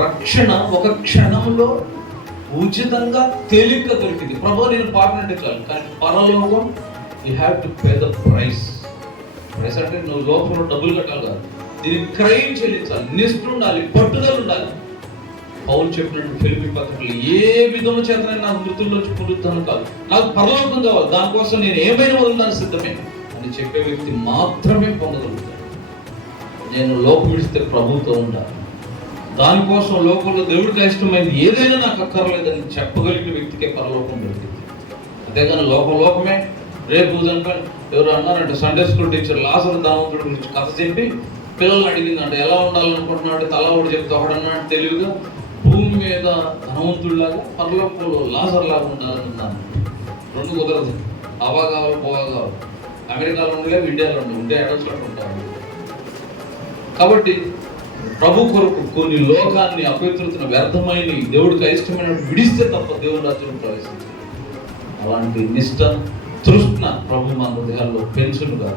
రక్షణ ఒక క్షణంలో ఉచితంగా తేలిగ్గా దొరికింది. ప్రభు నేను పాడినట్టే చాలు, కానీ పరలోకం you have to pay the price. Price అంటే నువ్వు లోకంలో డబ్బులు కట్టాలి కాదు, దీనికి క్రయం చెల్లించాలి, నిష్ఠ ఉండాలి, పట్టుదల ఉండాలి. పౌలు చెప్పినట్టు ఫిలిప్పీ పత్రికలో ఏ విధము చేతనైనా నాకు మృతుల్లోంచి పునరుద్ధరణ కాదు, నాకు పరలోకం కావాలి, దానికోసం నేను ఏమైనా వదలడానికి సిద్ధమే అని చెప్పే వ్యక్తి మాత్రమే పొందగలుగుతాడు. నేను లోకం విడిస్తే ప్రభుతో ఉండాలి, దానికోసం లోకంలో దేవుడికి ఇష్టమైంది ఏదైనా నాకు అక్కర్లేదని చెప్పగలిగిన వ్యక్తికే పరలోకం దొరికింది. అంతేగాని లోకమే రేపు చనిపోయి ఎవరు అన్నారంటే సండే స్కూల్ టీచర్ లాజరు ధనవంతుడి గురించి కథ చెప్పి పిల్లలు అడిగిందంటే ఎలా ఉండాలనుకుంటున్నాడు, తలా ఒకటి చెప్తే ఒకడన్నాడు తెలివిగా, భూమి మీద ధనవంతుడిలాగా పరలోకంలో లాజర్ లాగా ఉండాలనుకున్నాను. రెండు కుదరదు, హవా కావాలి పోవా కావాలి. అమెరికాలో ఉండలేవు, ఇండియాలో ఉండవు, ఇండియా ఎడల్స్లో ఉంటారు. కాబట్టి ప్రభు కొరకు కొన్ని లోకాన్ని అపవిత్రతను వ్యర్థమైన దేవుడికి అయిష్టమైన విడిస్తే తప్ప దేవుని రాజ్యం ప్రవేశించారు. అలాంటి నిష్ట తృష్ణ ప్రభు మన హృదయాల్లో పెంచునుగా.